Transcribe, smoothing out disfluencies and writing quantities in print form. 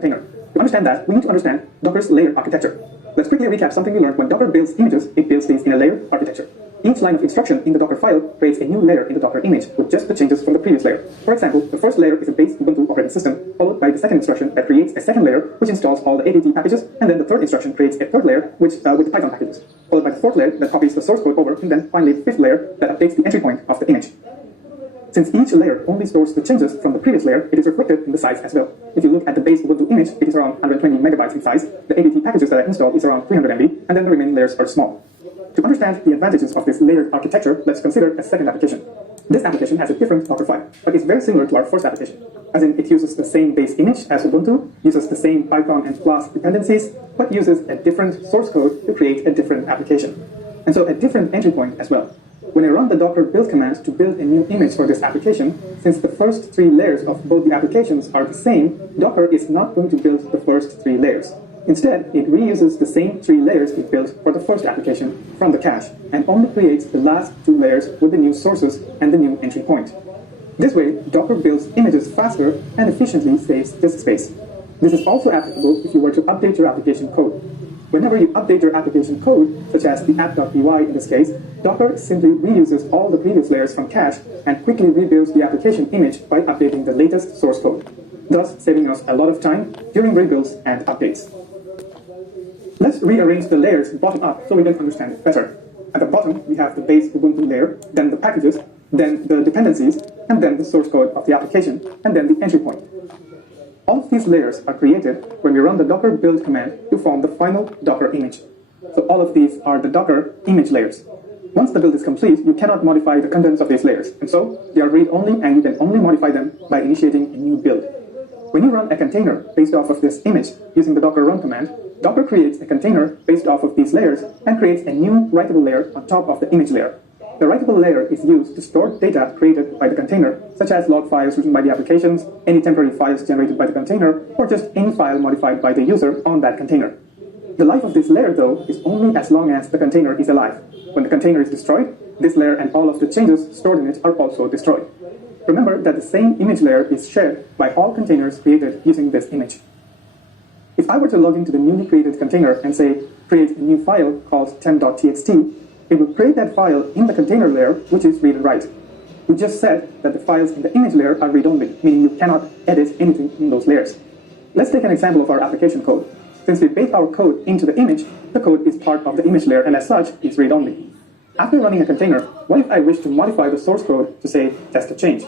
container. To understand that, we need to understand Docker's layer architecture. Let's quickly recap something we learned. When Docker builds images, it builds these in a layer architecture. Each line of instruction in the Docker file creates a new layer in the Docker image with just the changes from the previous layer. For example, the first layer is a base Ubuntu operating system, followed by the second instruction that creates a second layer which installs all the ADT packages, and then the third instruction creates a third layer with the Python packages, followed by the fourth layer that copies the source code over, and then finally the fifth layer that updates the entry point of the image. Since each layer only stores the changes from the previous layer, it is reflected in the size as well. If you look at the base Ubuntu image, it is around 120 megabytes in size. The ADT packages that I installed is around 300 MB, and then the remaining layers are small. To understand the advantages of this layered architecture, let's consider a second application. This application has a different Docker file, but it's very similar to our first application. As in, it uses the same base image as Ubuntu, uses the same Python and Flask dependencies, but uses a different source code to create a different application. And so a different entry point as well. When I run the docker build command to build a new image for this application, since the first three layers of both the applications are the same, Docker is not going to build the first three layers. Instead, it reuses the same three layers it built for the first application from the cache, and only creates the last two layers with the new sources and the new entry point. This way, Docker builds images faster and efficiently saves disk space. This is also applicable if you were to update your application code. Whenever you update your application code, such as the app.py in this case, Docker simply reuses all the previous layers from cache and quickly rebuilds the application image by updating the latest source code, thus saving us a lot of time during rebuilds and updates. Let's rearrange the layers bottom up so we can understand it better. At the bottom, we have the base Ubuntu layer, then the packages, then the dependencies, and then the source code of the application, and then the entry point. All of these layers are created when we run the docker build command to form the final Docker image. So all of these are the Docker image layers. Once the build is complete, you cannot modify the contents of these layers, and so they are read-only, and you can only modify them by initiating a new build. When you run a container based off of this image using the docker run command, Docker creates a container based off of these layers and creates a new writable layer on top of the image layer. The writable layer is used to store data created by the container, such as log files written by the applications, any temporary files generated by the container, or just any file modified by the user on that container. The life of this layer, though, is only as long as the container is alive. When the container is destroyed, this layer and all of the changes stored in it are also destroyed. Remember that the same image layer is shared by all containers created using this image. If I were to log into the newly created container and say, create a new file called temp.txt, it will create that file in the container layer, which is read and write. We just said that the files in the image layer are read-only, meaning you cannot edit anything in those layers. Let's take an example of our application code. Since we bake our code into the image, the code is part of the image layer and as such is read-only. After running a container, what if I wish to modify the source code to say test a change?